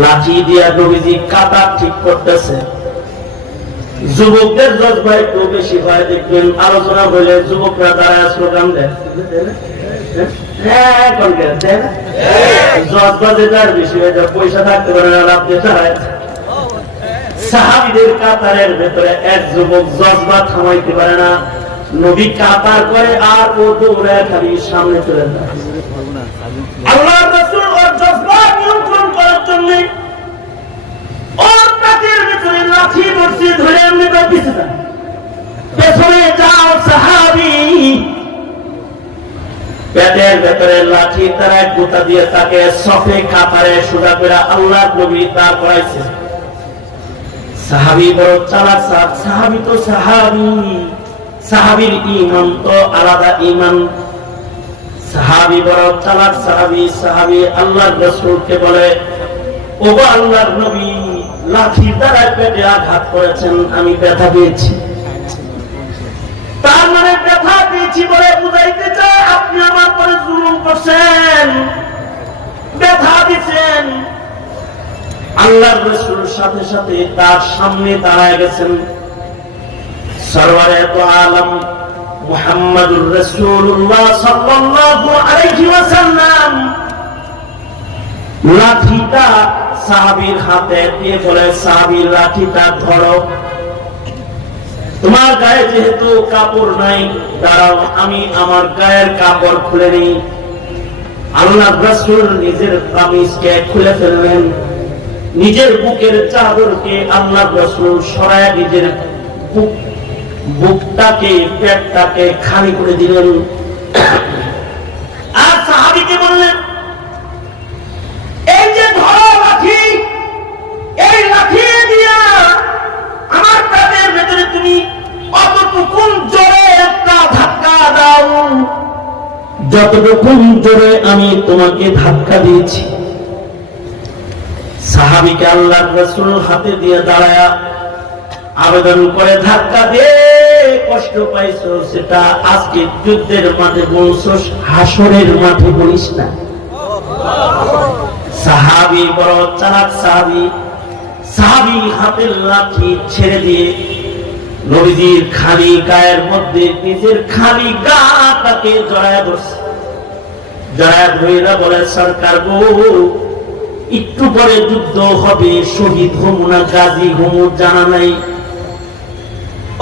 লাঠি দিয়া নবীজি কাঁটা ঠিক করতেছে। যুবকদের জজবা একটু বেশি হয়, দেখবেন আলোচনা হইলে যুবকরা দাঁড়ায় স্লোগান দেয়, জজবা যেটার বেশি হয়ে যায়, পয়সা থাকতে পারে না, লাভ দিয়ে দাঁড়ায়। সাহাবীদের কাতারের ভেতরে এক যুবক জজবা থামাইতে পারে না, নবী কাতার করে আর ও দৌড়ে খালি সামনে চলে যায়। আল্লাহর রাসূল ওর জজবা নিয়ন্ত্রণ করার জন্য ওর পেটের ভেতরে লাঠি বসে ধরে এমনি পিছনে যায়, পেছনে যাও সাহাবী। পেটের ভেতরে লাঠি তারা গোতা দিয়ে তাকে সফে কাতারে সোজা করে আল্লাহর নবী দাঁড় করাইছে। সাহাবী বড় চালাক, সাহাবী তো সাহাবী, সাহাবীর ঈমান তো আলাদা ঈমান। সাহাবী বড় চালাক সাহাবী আল্লাহর রাসূলকে বলে, ওগো আল্লাহর নবী, লাঠির দ্বারা পেটে আঘাত করেছেন, আমি ব্যথা পেয়েছি। তার মানে ব্যথা পেয়েছি বলে বুঝাইতে চায় আপনি আমার পরে জুলুম করছেন, ব্যথা দিচ্ছেন। আল্লাহর রাসূল সাথে সাথে তার সামনে দাঁড়ায় গেছেন। সরওয়ারে তো আলম মুহাম্মাদুর রাসূলুল্লাহ সাল্লাল্লাহু আলাইহি ওয়াসাল্লাম লাঠিটা সাহাবীর হাতে দিয়ে বলে, সাহাবীর লাঠিটা ধরো, তোমার গায়ে যেহেতু কাপড় নাই, দাঁড়াও আমি আমার গায়ের কাপড় খুলে নিই। আল্লাহর রাসূল নিজের কামিজকে খুলে ফেললেন, নিজের বুকের চাদরকে আল্লাহর রাসূল সরায় নিজের বুকটাকে পেটটাকে খালি করে দিলেন। আর সাহাবীকে বললেন, এই যে ধরো লাঠি, এই লাঠি দিয়া আমার পেটের ভেতরে তুমি অতটুকুন জোরে একটা ধাক্কা দাও, যতটুকুন জোরে আমি তোমাকে ধাক্কা দিয়েছি। সাহাবীকে আল্লাহর রাসূল হাতে দিয়ে দাঁড়ায়া আবেদন করে, ধাক্কা দে, কষ্ট পাইছো সেটা আজকে যুদ্ধের মাঠে বলছস, হাসরের মাঠে বলিস না। সাহাবী বড় চালাক সাহাবী হাতের লাঠি ছেড়ে দিয়ে নবীজির খালি গায়ের মধ্যে নিজের খালি গাটাকে জড়ায় ধরছে। জড়ায় ধরে বলে, সরকার গো, একটু পরে যুদ্ধ হবে, শহীদ হমু না গাজী হমু জানা নাই।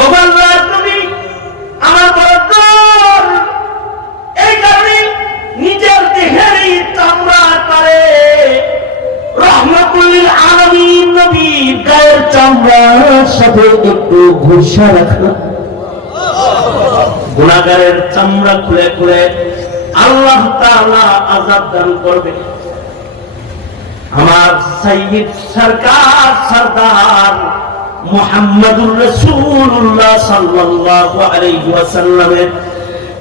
ও আল্লাহর নবী, আমার বড় ডর, এই কারণে নিজের দেহের চামড়া পারে রহমাতুল আলামিন নবীর গায়ের চামড়ার সাথে একটু ঘুষা রাখলাম। গুনাহগারের চামড়া খুলে খুলে আল্লাহ তাআলা আযাব দান করবে। আমার সাইয়্যিদ সরকার সরদার মুহাম্মাদুর রাসূলুল্লাহ সাল্লাল্লাহু আলাইহি ওয়াসাল্লামের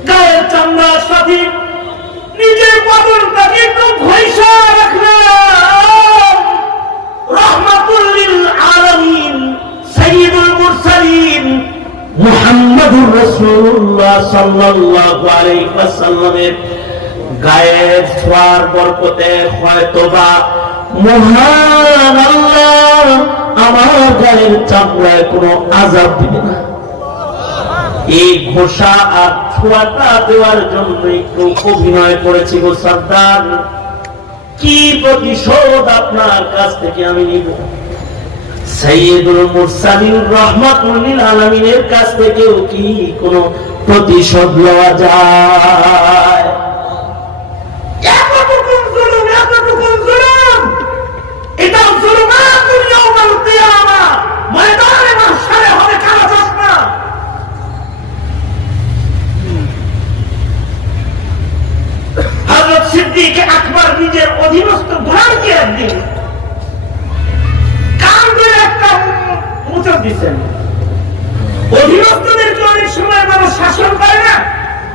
গায়ের চামড়ার সাথে নিজের বদনটাকে একটু ঘষা রাখলাম। রহমাতুল লিল আলামিন সাইয়্যিদুল মুরসালিন মুহাম্মাদুর রাসূলুল্লাহ সাল্লাল্লাহু আলাইহি ওয়াসাল্লামের গায়ের ছোঁয়ার বরকতে হয়তোবা মহান আল্লাহ আমার গায়ের চামড়ায় কোনো আযাব দিবে না। এই ঘোষা আর ছোঁয়াটা দেওয়ার জন্য একটু অভিনয় করেছি গো সরদার, কি প্রতিশোধ আপনার কাছ থেকে আমি নিব? সাইয়্যিদুল মুরসালিন রাহমাতুল লিল আলামিনের কাছ থেকেও কি কোনো প্রতিশোধ লওয়া যায়? এটা জুলুমাতুল ইয়াউমাল কিয়ামা, ময়দানে মাহশারে হবে কালো চশমা। হযরত সিদ্দিক আকবর নিজের অধীনস্থ গোলামকে একদিন কান ধরে একটা মুচড় দিচ্ছেন। অধীনস্থদেরকে অনেক সময় মানুষ শাসন করে না,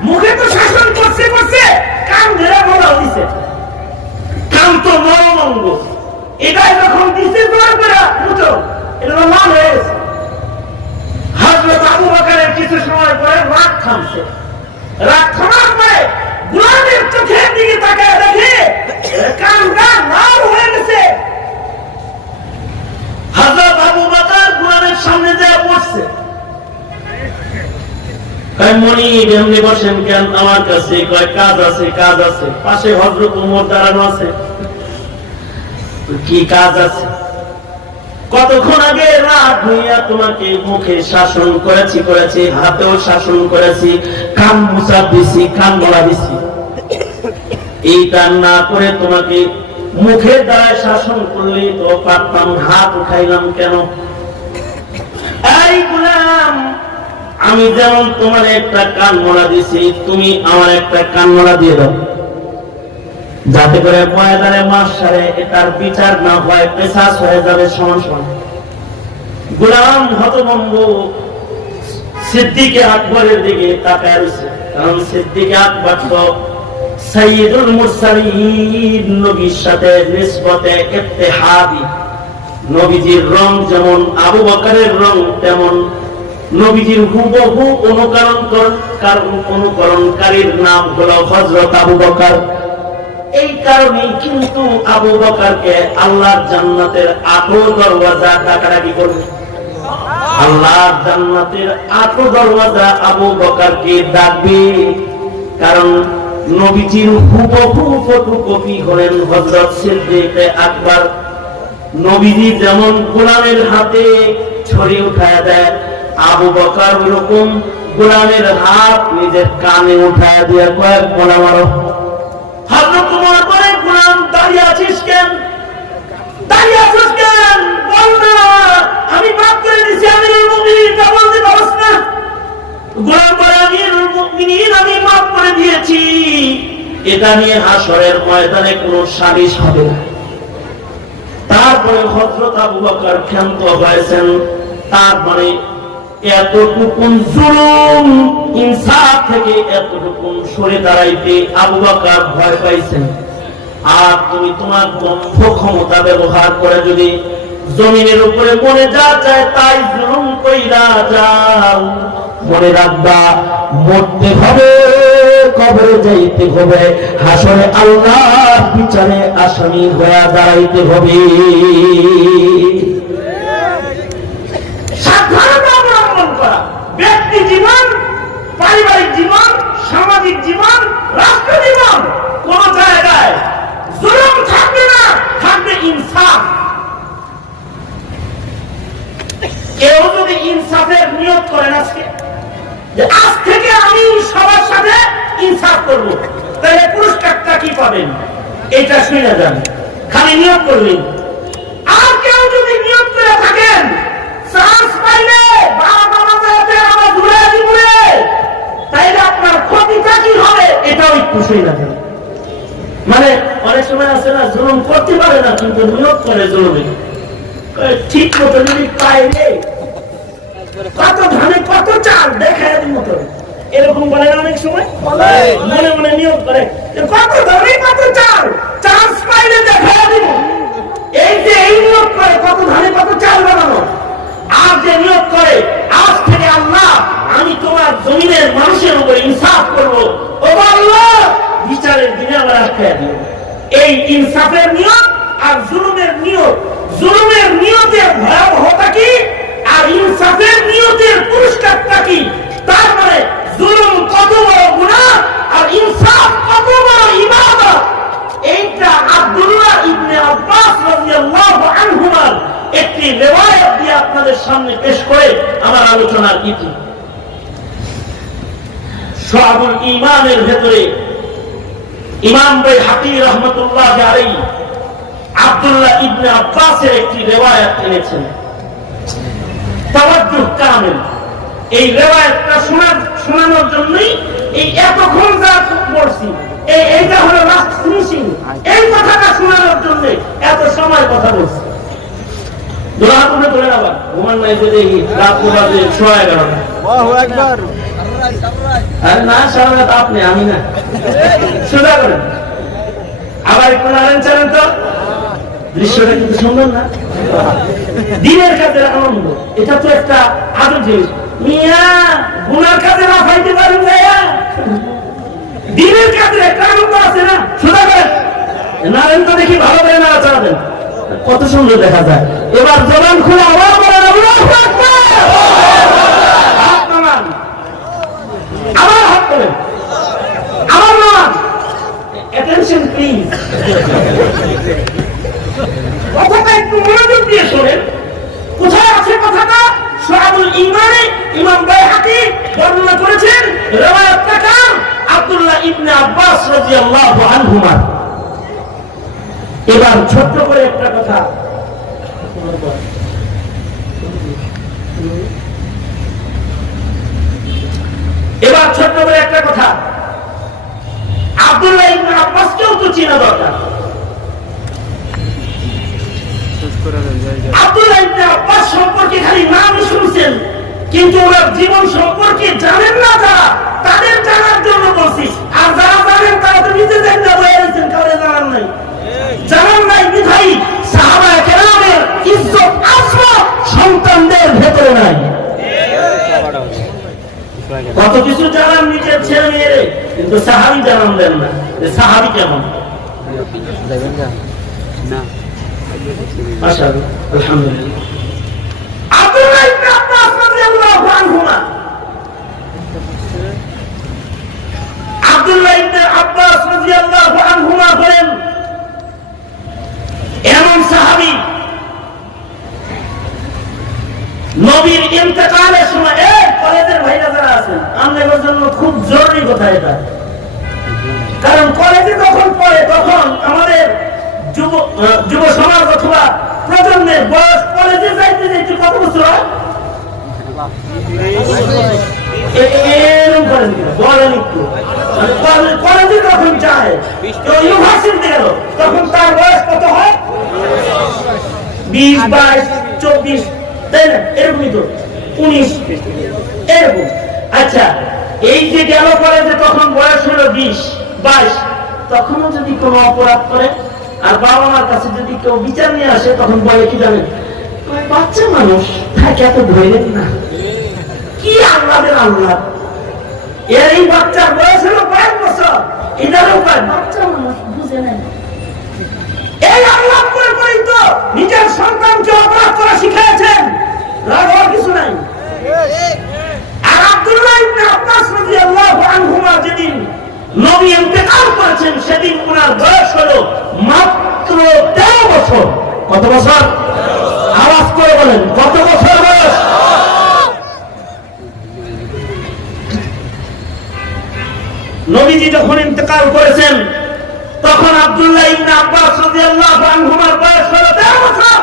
মুখে তো শাসন করছে করছে, কান ধরে বলাও দিছে। কান তো নরম অঙ্গ, এটাই যখন দিছে জোর করে মুচড়, এটা লাল হয়ে গেছে। হযরত আবু বকরের কিছু সময় পরে রাগ থামছে। রাগ থামার পরে গোলামের চোখের দিকে তাকায় দেখে কানটা লাল হয়ে গেছে। মনিব এমনি বসেন কেন আমার কাছে? কয় কাজ আছে, কাজ আছে। পাশে হযরত ওমর দাঁড়ানো আছে। কি কাজ আছে? কতক্ষণ আগে রাত হইয়া তোমাকে মুখে শাসন করেছি, হাতেও শাসন করেছি, কান মুছা দিছি, কান গলা দিছি। এইটা না করে তোমাকে মুখের দ্বারা শাসন করলে তো পারতাম, হাত উঠাইলাম কেন? এই গোলাম, আমি যেমন তোমার একটা কান মোড়া দিছি, তুমি আমার একটা কান মোড়া দিয়ে দাও, যাতে করে ময়দানে মাশারে এটার বিচার না হয়, পেশাস হয়ে যাবে সমান সমান। গোলাম হতভম্ব সিদ্দিকে আকবরের দিকে তাকায় রয়েছে, কারণ সিদ্দিকে আকবর তো সাইয়্যিদুল মুরসালিন, নবীর সাথে নিসবতে ইত্তেহাদি। নবীজির রং যেমন আবু বকরের রং, তেমন নবীজির হুবহু অনুকরণকারীর নাম হলো হযরত আবু বকর। এই কারণেই কিন্তু আবু বকরকে আল্লাহর জান্নাতের আটো দরওয়াজা ডাকাডাকি করবে। আল্লাহর জান্নাতের আটো দরওয়াজা আবু বকরকে ডাকবে, কারণ নবীজির হুবহু ফটোকপি হলেন হযরত সিদ্দিক আকবর। নবীজি যেমন গোলামের হাতে ছড়ি উঠায় দেয়, আবু বকর ওরকম গোলামের হাত নিজের কানে উঠায় দিয়ে কয়েক মোড়া মারো। হযরত ওমর বলে, গোলাম দাঁড়িয়ে আছিস কেন? দাঁড়িয়ে আছিস কেন? বল না, আমি মাফ করে দিছি। আমিরুল মুমিনিন, তা বলতে পারছ না? গোলাম বলে, আমিরুল মুমিনিন, আমি মাফ করে দিয়েছি। এটা নিয়ে হাসরের ময়দানে কোনো সালিশ হবে না। তারপরে হযরত আবু বকর ক্ষান্ত হয়েছেন। তারপরে এতটুকুন জুলুম ইনসাফ থেকে এতটুকুন সরে দাঁড়াইতে আবু বকর ভয় পাইছেন। আর তুমি তোমার দম্ভ ক্ষমতা ব্যবহার করে যদি জমিনের উপরে মনে যা চায় তাই জুলুম কইরা যাও, মনে রাখবা মরতে হবে, কবরে যাইতে হবে, হাসরে আল্লাহর বিচারে আসামি হয়ে দাঁড়াইতে হবে। সাবধানতা অবলম্বন করা, ব্যক্তি জীবন, পারিবারিক জীবন, সামাজিক জীবন, রাষ্ট্র জীবন, কোন জায়গায় জুলুম থাকবে না, থাকবে ইনসাফ। কেউ যদি ইনসাফের নিয়ত করেন আজকে যে আজ থেকে আমি সবার সাথে ইনসাফ করব, তাহলে পুরস্কারটা কি পাবেন এটা শুনে যান, খালি নিয়ত করবেন। আর কেউ যদি নিয়ত করে থাকেন চান্স পাইলে তাইলে আপনার ক্ষতিটা কি হবে এটাও একটু শুনে যান। মানে অনেক সময় আছে না, জুলুম করতে পারে না কিন্তু নিয়ত করে জুলুমে, ঠিক মতো যদি পাইলে কত ধানে কত চাল দেখায় মতো, এরকম বলে না অনেক সময়, মনে মনে নিয়োগ করে কত ধানে কত চাল, চান্স পাইলে দেখায় দিব। এই যে এই নিয়োগ করে কত ধানে কত চাল বানানো, আর যে নিয়োগ করে আজ থেকে আল্লাহ আমি তোমার জমিনের মানুষের উপরে ইনসাফ করবো, ও আল্লাহ বিচারের দিনে আমার আখ্যায় দিব। এই ইনসাফের নিয়ত আর জুলুমের নিয়ত, জুলুমের নিয়তের ভয়াবহতা কি আর ইনসাফের নিয়তের পুরস্কারটা কি, তার মানে জুলুম কত বড় গুনাহ আর ইনসাফ কত বড় ইবাদত, এইটা আব্দুল্লাহ ইবনে আব্বাস রাদিয়াল্লাহু আনহুমার একটি রিওয়ায়াত দিয়ে আপনাদের সামনে পেশ করে আমার আলোচনার ইতি। শুআবুল ঈমানের ভেতরে ইমাম বাইহাকী রাহমাতুল্লাহি আলাইহি আব্দুল্লাহ ইবনে আব্বাসের একটি রিওয়ায়াত এনেছেন, তাওয়াজ্জুহ কামিল। এই রিওয়ায়াতটা শোনানোর জন্যই এই এতক্ষণ যা পড়ছি, এইটা হলো লাস্ট ফিনিশিং। এই কথাটা শোনানোর জন্য এত সময় কথা বলছি। দোয়া করে বলেন আবার ঘুমান নাই যদি রাত বাজে 11:30। আল্লাহু আকবার। আর না সারা রাত আপনি, আমি না, সোজা করেন আবার একটু নাড়েন চালেন তো, দৃশ্যটা কিন্তু সুন্দর না? দিনের কাজের আনন্দ, এটা তো একটা আদর জিনিস। মিয়া গুনার কাজে না পাইতে পারেন না, দিনের কাজের একটা আনন্দ আছে না, সোজা করেন নাড়েন তো দেখি, ভালো করে নাড়া চালাবেন, কত সুন্দর দেখা যায়। এবার জবান খুলে আবার বলেন আল্লাহু আকবার। বসেন প্লিজ। কথাটা একটু মনোযোগ দিয়ে শোনেন। কোথায় আছে কথাটা? শুআবুল ঈমানে ইমাম বাইহাকী বর্ণনা করেছেন, riwayat তাকার আব্দুল্লাহ ইবনে আব্বাস রাদিয়াল্লাহু আনহুমা। এবার ছোট্ট করে একটা কথা, আব্দুল্লাহ ইবনে আব্বাসকেও তো চেনা দরকার। আব্দুল্লাহ ইবনে আব্বাস সম্পর্কে খালি নামই শুনছেন, কিন্তু ওনার জীবন সম্পর্কে জানেন না যারা, তাদের জানার জন্য বলছি। আর যারা জানেন তারা তো নিজে জানেন না, বয়ে রয়েছেন, কাউরে জানার নাই। জানার নাই বিধায়ী সাহাবায়ে কেরামের ইজ্জত আজমত সন্তানদের ভেতরে নাই। কত কিছু জানান নিজের ছেলে মেয়েরে, কিন্তু সাহাবী জানান দেন না যে সাহাবী কেমন। মাশাআল্লাহ, আলহামদুলিল্লাহ। আব্দুল্লাহ ইবনে আব্বাস রাদিয়াল্লাহু আনহুমা, আব্দুল্লাহ ইবনে আব্বাস রাদিয়াল্লাহু আনহুমা বলেন, এমন সাহাবী নবীর ইন্তেকালের সময়, কলেজের ভাইরা যারা আছেন আমাদের জন্য খুব জরুরি কথা এটা, কারণ কলেজে যখন পড়ে তখন আমাদের যুব সমাজ অথবা প্রজন্মের বয়স কলেজে যাইতে যাইতে কত বছর হয়? কলেজে যখন যায়, ইউনিভার্সিটি গেল, তখন তার বয়স কত হয়? 20, 22, 24, তাই না? এরকমই তো 19 এরকম। আচ্ছা, এই যে গেল কলেজে তখন বয়স হলো 20, 22, তখনও যদি কোনো অপরাধ করে আর বাবা মার কাছে যদি কেউ বিচার নিয়ে আসে, তখন বলে কি জানেন, বাচ্চা মানুষ থাকে, এত ধরেন না। কি আল্লাহের আল্লাহ, এর এই বাচ্চার বয়স হলো 5 বছর, এটারও বাচ্চা মানুষ বুঝে নেন। এই আল্লাহ করে করেই তো নিজের সন্তানকে অপরাধ করা শিখিয়েছেন, রাগ হওয়ার কিছু নাই। আর আব্দুল্লাহ ইবনে আব্বাস রাদিয়াল্লাহু আনহুমা যেদিন নবী ইন্তেকাল করেছেন, সেদিন ওনার বয়স হলো মাত্র 13 বছর। কত বছর? আওয়াজ করে বলেন, কত বছর বয়স? নবীজি যখন ইন্তেকাল করেছেন, তখন আব্দুল্লাহ ইবনে আব্বাস রাদিয়াল্লাহু আনহুমার বয়স হলো 13 বছর।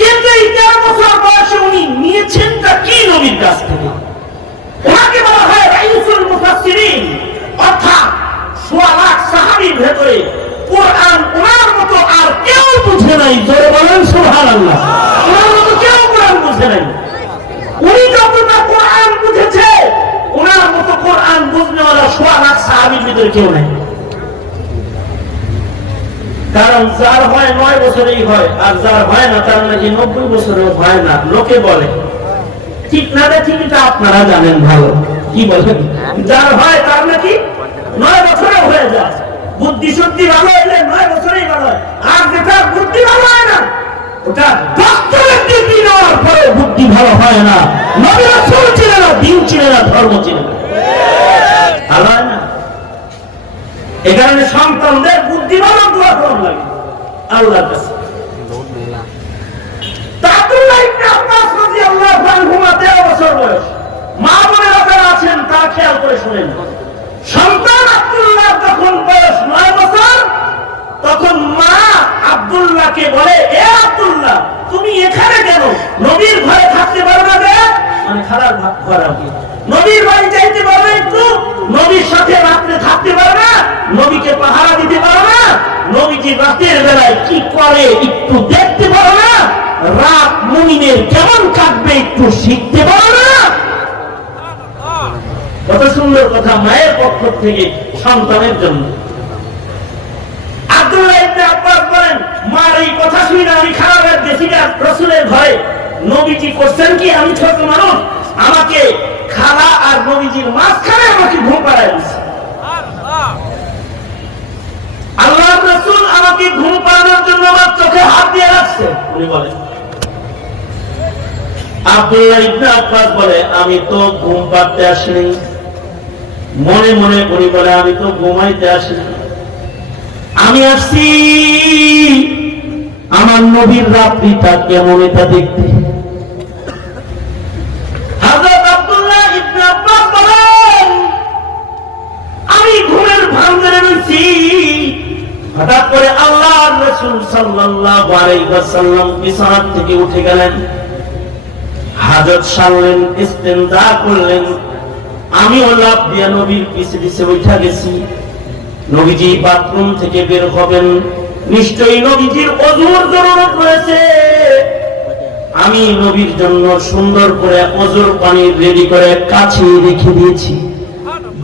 কিন্তু এই 13 বছর বয়সে উনি নিয়েছেনটা কি নবীর কাছ থেকে? ওনাকে বলা হয় রাইসুল মুফাসসিরিন, অর্থাৎ 1.25 লাখ সাহাবীর ভেতরে কোরআন ওনার মতো আর কেউ বুঝে নাই। জোরে বলেন সুবহানাল্লাহ। ওনার মতো কেউ কোরআন বুঝে নাই। উনি যতটা কোরআন বুঝেছে, ওনার মতো কোরআন বুঝনেওয়ালা 1.25 লাখ সাহাবীর ভিতরে কেউ নাই। কারণ যার হয় 9 বছরেই হয়, আর যার হয় না তার নাকি 90 বছরেও হয় না, লোকে বলে। ঠিক না রে, ঠিক, এটা আপনারা জানেন ভালো। কি বলেন? যার হয় তার নাকি 9 বছরেও হয়ে যায়। বুদ্ধি শুদ্ধি ভালো হইলে 9 বছরেই ভালো হয়। আর যেটা বুদ্ধি ভালো হয় না, ওটা ডক্টরেট ডিগ্রি নেওয়ার পরে বুদ্ধি ভালো হয় না। নবী রাসূল ছিল না, দিন ছিল না, ধর্ম ছিল না, ভালো হয় না। এই কারণে সন্তানদের বুদ্ধিমান দোয়া করা লাগে আল্লাহর কাছে। আব্দুল্লাহ ইবনে আব্বাস রাদিয়াল্লাহু আনহুমা 13 বছর বয়স। মা বোনেরা যারা আছেন তারা খেয়াল করে শুনেন, সন্তান আব্দুল্লাহ যখন বয়স 9 বছর, তখন মা আব্দুল্লাহকে বলে, এ আব্দুল্লাহ, তুমি এখানে কেন? নবীর ঘরে থাকতে পারো না? মানে খারাপ ঘর, নবীর বাড়ি যাইতে পারো একটু? নবীর সাথে রাত্রে থাকতে পারো না? নবীকে পাহারা দিতে পারো না? নবীজি রাতের বেলায় কি করে একটু দেখতে পারো না? রাত মুমিনের কেমন কাটবে একটু শিখতে পারো না? কত সুন্দর কথা মায়ের পক্ষ থেকে সন্তানের জন্য। আব্দুল্লাহ ইবনে আব্বাস বলেন, মার এই কথা শুনে আমি খারাপ হয়ে গেছি। রাসূলের ঘরে নবীজি করছেন কি, আমি ছোট মানুষ, আমাকে খালা আর নবীজির মাঝখানে আমাকে ঘুম পাড়ায় দিচ্ছে। আল্লাহর রাসূল আমাকে ঘুম পাড়ানোর জন্য আমার চোখে হাত দিয়ে রাখছে, উনি বলেন। আব্দুল্লাহ ইবনে আব্বাস বলে, আমি তো ঘুম পাড়তে আসিনি। মনে মনে উনি বলে, আমি তো ঘুমাইতে আসিনি। আমি আসছি আমার নবীর রাত্রিটা কেমন এটা দেখতে। হযরত আব্দুল্লাহ ইবনে আব্বাস বলেন, আমি ঘুমের ভান ধরে রয়েছি, হঠাৎ করে আল্লাহর রাসূল সাল্লাল্লাহু আলাইহি ওয়াসাল্লাম বিছানা থেকে উঠে গেলেন, হাজত সারলেন, ইস্তেনজা করলেন। আমিও লাফ দিয়ে নবীর পিছে পিছে উঠা গেছি। নবীজি বাথরুম থেকে বের হবেন, নিশ্চয়ই নবীজির ওযুর জরুরত রয়েছে। আমি নবীর জন্য সুন্দর করে ওযুর পানি রেডি করে কাছে রেখে দিয়েছি,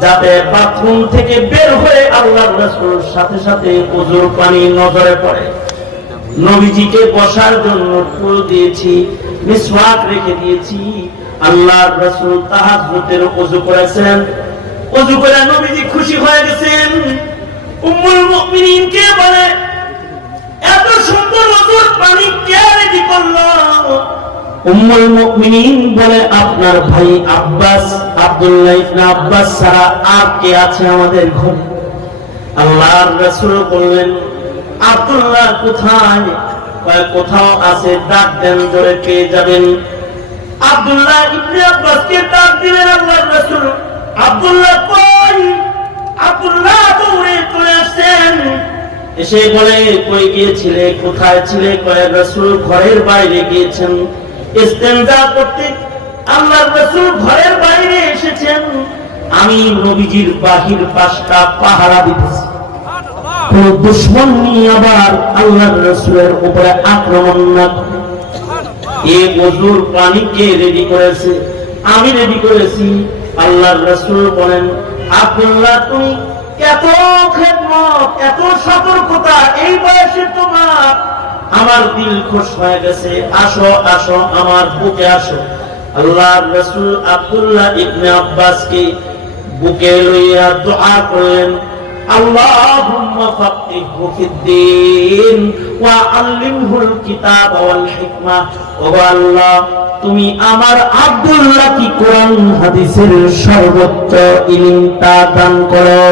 যাতে বাথরুম থেকে বের হয়ে আল্লাহর রাসূলের সাথে সাথে ওযুর পানি নজরে পড়ে। নবীজিকে বসার জন্য টুল দিয়েছি, মিসওয়াক রেখে দিয়েছি। আল্লাহর রাসূল তাহাজ্জুদের ওযু করেছেন। ওযু করে নবীজি খুশি হয়ে গেছেন। উম্মুল মুমিনিনকে বলে, এত সুন্দর ওযুর পানি কে রেডি করলো? উম্মুল মুমিনিন বলে, আপনার ভাই আব্বাস, আব্দুল্লাহ ইবনে আব্বাস ছাড়া আর কে আছে আমাদের ঘরে? আল্লাহর রাসূল বললেন, আব্দুল্লাহ কোথায়? কোথাও আছে, ডাক দেন, ধরে পেয়ে যাবেন। আব্দুল্লাহ ইবনে আব্বাসকে ডাক দিলেন আল্লাহর রাসূল। আব্দুল্লাহ কই? আব্দুল্লাহ দৌড়ে চলে আসছেন, এসে বলে, কই গিয়েছিলে, কোথায় ছিলে? কয়, রাসূল ঘরের বাইরে গিয়েছেন ইস্তেনজা করতে। আল্লাহর রাসূল ঘরের বাইরে এসেছেন, আমি নবীজির বাহির পাশটা পাহারা দিতেছি, কোন দুশমন নিয়ে আবার আল্লাহর রাসূলের উপরে আক্রমণ না করে। এই ওযুর পানি কে রেডি করেছে? আমি রেডি করেছি। আল্লাহর রাসূল বলেন, আব্দুল্লাহ তুমি এত খেদমত, এত সতর্কতা এই বয়সে তোমার, আমার দিল খুশ হয়ে গেছে। আসো আসো, আমার বুকে আসো। আল্লাহর রাসূল আব্দুল্লাহ ইবনে আব্বাসকে বুকে লইয়া দোয়া করলেন, আল্লাহুম্মা ফাক্কিহহু ফিদ্দীন ওয়া আল্লিমহুল কিতাব ওয়াল হিকমা। ও আল্লাহ, তুমি আমার আব্দুল্লাহ কি কোরআন হাদিসের সর্বোচ্চ ইলমটা দান করো।